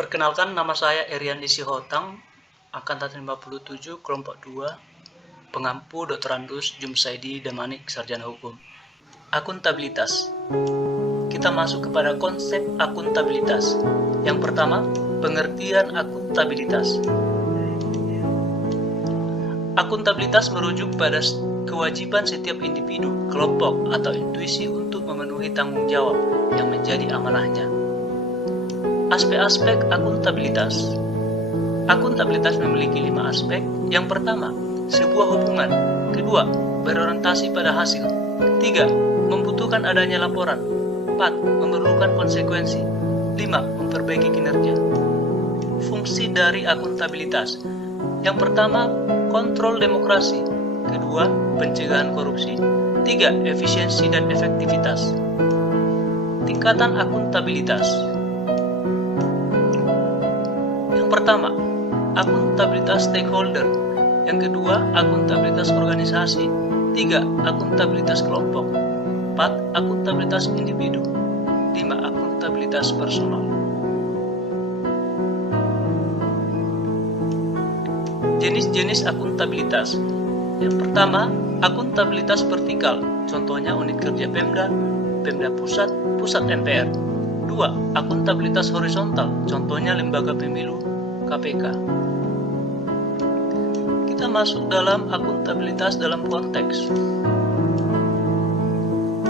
Perkenalkan, nama saya Erian Hotang, Angkatan 57, kelompok 2, pengampu Dr. Andus Jumsaidi Damanik, Sarjana Hukum. Akuntabilitas. Kita masuk kepada konsep akuntabilitas. Yang pertama, pengertian akuntabilitas. Akuntabilitas merujuk pada kewajiban setiap individu, kelompok, atau intuisi untuk memenuhi tanggung jawab yang menjadi amanahnya. Aspek-aspek akuntabilitas. Akuntabilitas memiliki 5 aspek. Yang pertama, sebuah hubungan. Kedua, berorientasi pada hasil. 3, membutuhkan adanya laporan. 4, memerlukan konsekuensi. 5, memperbaiki kinerja. Fungsi dari akuntabilitas. Yang pertama, kontrol demokrasi. Kedua, pencegahan korupsi. 3, efisiensi dan efektivitas. Tingkatan akuntabilitas. Pertama, akuntabilitas stakeholder. Yang kedua, akuntabilitas organisasi. 3, akuntabilitas kelompok. 4, akuntabilitas individu. 5, akuntabilitas personal. Jenis-jenis akuntabilitas. Yang pertama, akuntabilitas vertikal. Contohnya unit kerja Pemda, Pemda Pusat, Pusat MPR. 2, akuntabilitas horizontal. Contohnya lembaga pemilu, KPK. Kita masuk dalam akuntabilitas dalam konteks.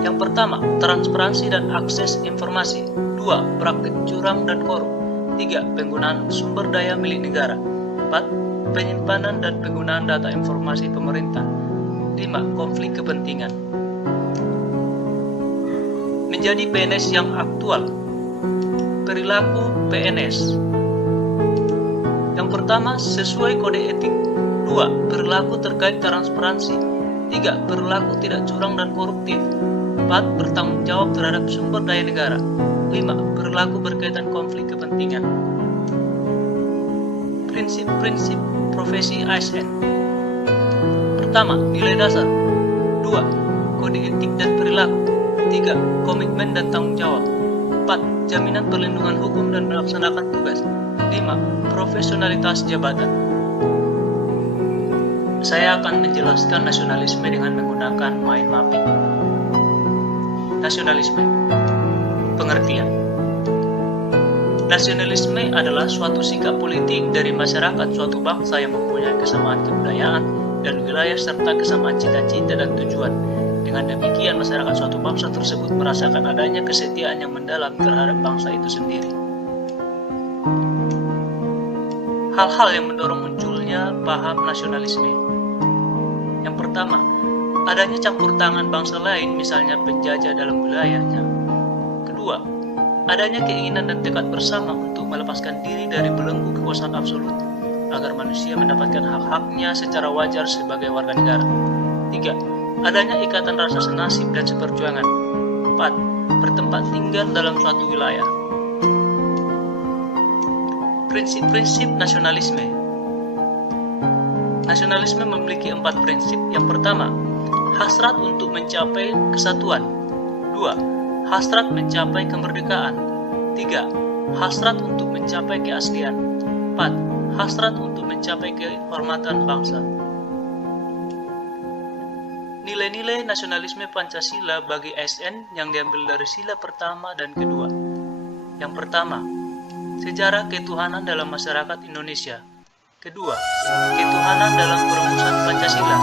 Yang pertama, transparansi dan akses informasi. 2, praktik curang dan korup. 3, penggunaan sumber daya milik negara. 4, penyimpanan dan penggunaan data informasi pemerintah. 5, konflik kepentingan. Menjadi PNS yang aktual. Perilaku PNS. Yang pertama, sesuai kode etik. 2, perilaku terkait transparansi. 3, perilaku tidak curang dan koruptif. 4, bertanggung jawab terhadap sumber daya negara. 5, perilaku berkaitan konflik kepentingan. Prinsip-prinsip profesi ASN. Pertama, nilai dasar. 2, kode etik dan perilaku. 3, komitmen dan tanggung jawab. 4, jaminan perlindungan hukum dan melaksanakan tugas. 5, profesionalitas jabatan. Saya akan menjelaskan nasionalisme dengan menggunakan mind mapping. Nasionalisme. Pengertian. Nasionalisme adalah suatu sikap politik dari masyarakat suatu bangsa yang mempunyai kesamaan kebudayaan dan wilayah serta kesamaan cita-cita dan tujuan. Dengan demikian, masyarakat suatu bangsa tersebut merasakan adanya kesetiaan yang mendalam terhadap bangsa itu sendiri. Hal-hal yang mendorong munculnya paham nasionalisme. Yang pertama, adanya campur tangan bangsa lain, misalnya penjajah dalam wilayahnya. Kedua, adanya keinginan dan tekad bersama untuk melepaskan diri dari belenggu kekuasaan absolut, agar manusia mendapatkan hak-haknya secara wajar sebagai warga negara. 3, adanya ikatan rasa senasib dan seperjuangan. 4, bertempat tinggal dalam suatu wilayah. Prinsip-prinsip nasionalisme. Nasionalisme memiliki 4 prinsip. Yang pertama, hasrat untuk mencapai kesatuan. 2, hasrat mencapai kemerdekaan. 3, hasrat untuk mencapai keaslian. 4, hasrat untuk mencapai kehormatan bangsa. Nilai-nilai nasionalisme Pancasila bagi ASN yang diambil dari sila pertama dan kedua. Yang pertama, sejarah ketuhanan dalam masyarakat Indonesia. Kedua, ketuhanan dalam perumusan Pancasila.